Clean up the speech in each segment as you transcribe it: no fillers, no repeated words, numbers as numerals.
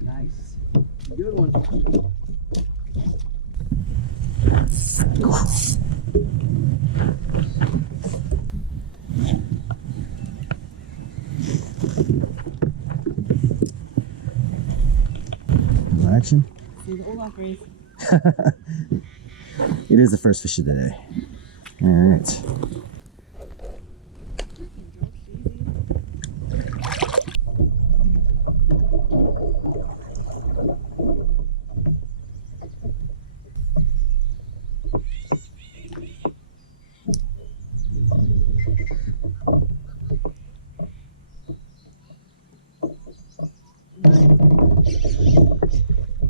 Nice. Good one. Action. It is the first fish of the day. All right.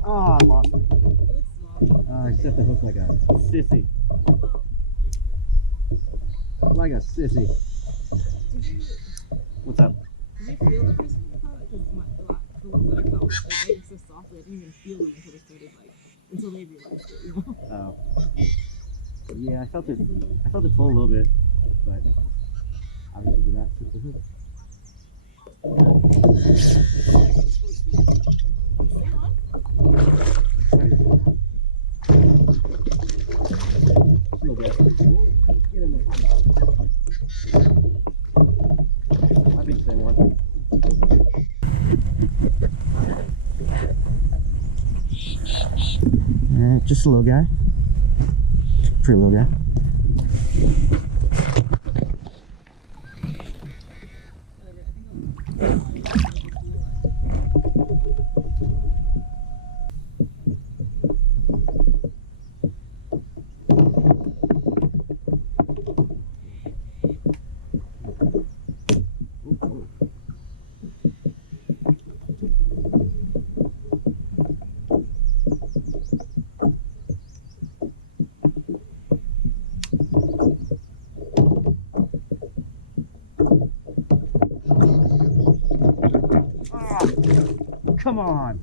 Oh, I lost it. I set the hook like a sissy. Like a sissy. What's up? Did you feel the first one you caught? Because the ones that I caught, like, biting so softly, I didn't even feel them until they started, like, until they realized it, you know? Oh. Yeah, I felt it pull a little bit, but obviously did not set the hook. Little bit. Get in there. I think same one. Alright, just a little guy. Pretty little guy. Come on.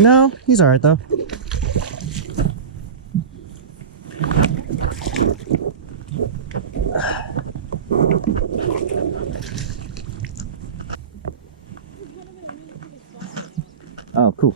No, he's all right though. Oh, cool.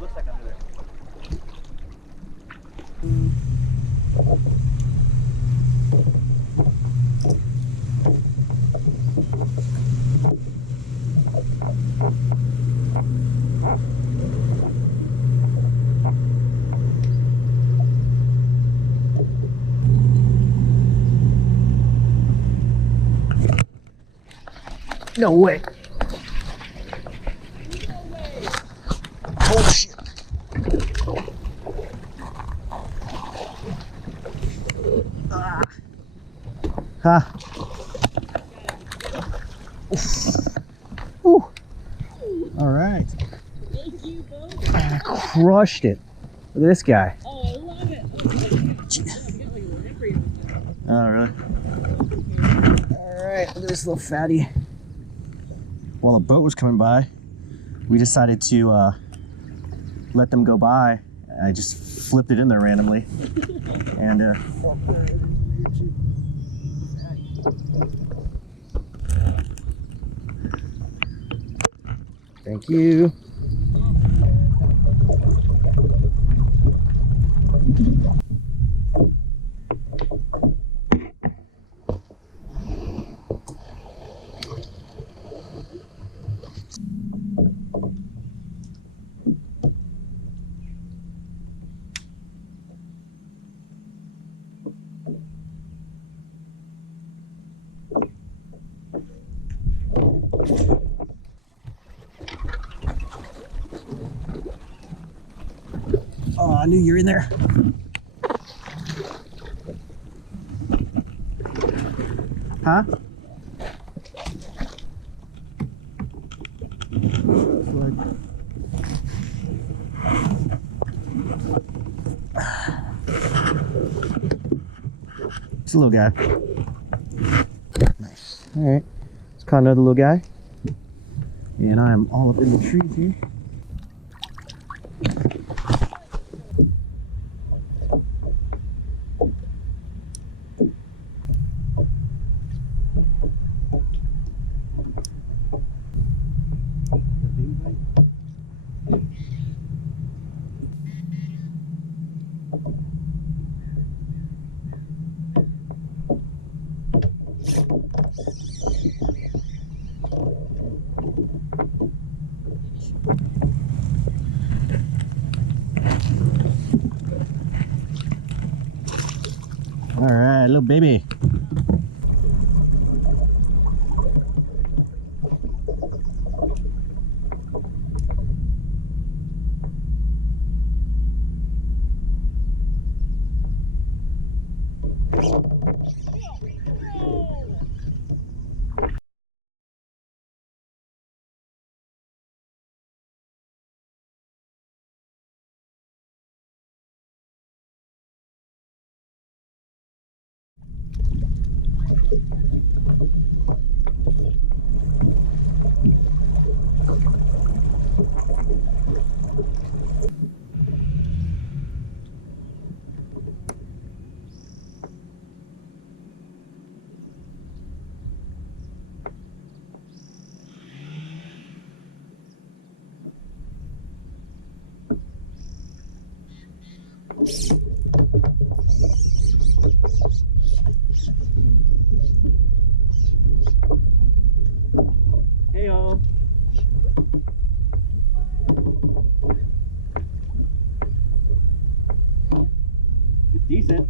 Looks like under there. No way. Huh? Ooh. All right. Thank you both. I crushed it. Look at this guy. Oh, I love it. Oh, I got like a line for you. Oh, really? All right, look at this little fatty. While a boat was coming by, we decided to let them go by. I just flipped it in there randomly. And thank you. Oh, I knew you were in there. Huh? It's a little guy. Nice. All right. Let's caught another little guy. And I am all up in the trees here. All right, little baby. Hey-o. It's decent.